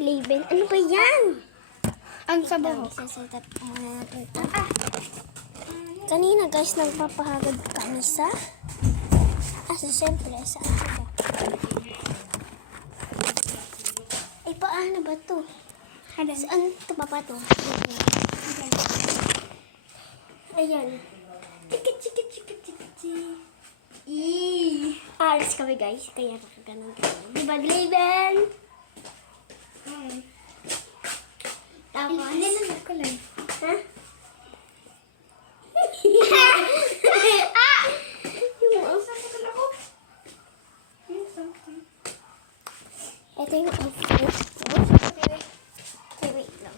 Label. Ano ba yan? Ang sabaw. Sasatat muna natin ito. Kanina guys, nagpapahagad kami sa siyempre, saan ba? Ay, paano ba to? Saan ito pa to? Ayan. Alis kami guys, kaya nakaganon kami. Diba, Glaven? Tapos, ha? Ito yung outfit. Okay, wait lang.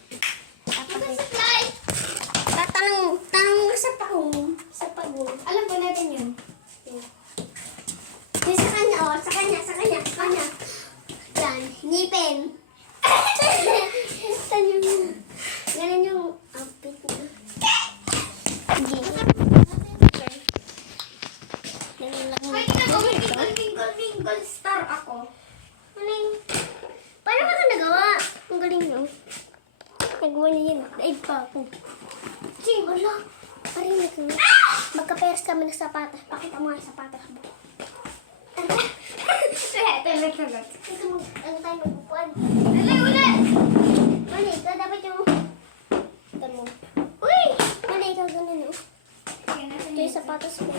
Tanong mo sa pagong. Sa pagong. Alam po natin yun. Yung sa kanya, oh. Sa kanya. Yan. Ngipin. Ganun yung outfit niya. Gold star ako. Paano ka nagawa? Ang galing mo. Nagawa niya yan. Daig pa ako. Sige, wala. Parinig mo. Magka-pairs kami ng sapatos. Pakita mo nga yung sapatos mo. Talat. Ito mo. Ano tayo magpupuan? Ulit! Mali, ito dapat yung... Ito mo. Uy! Mali, ikaw ganun, no? Ito yung sapatos ko.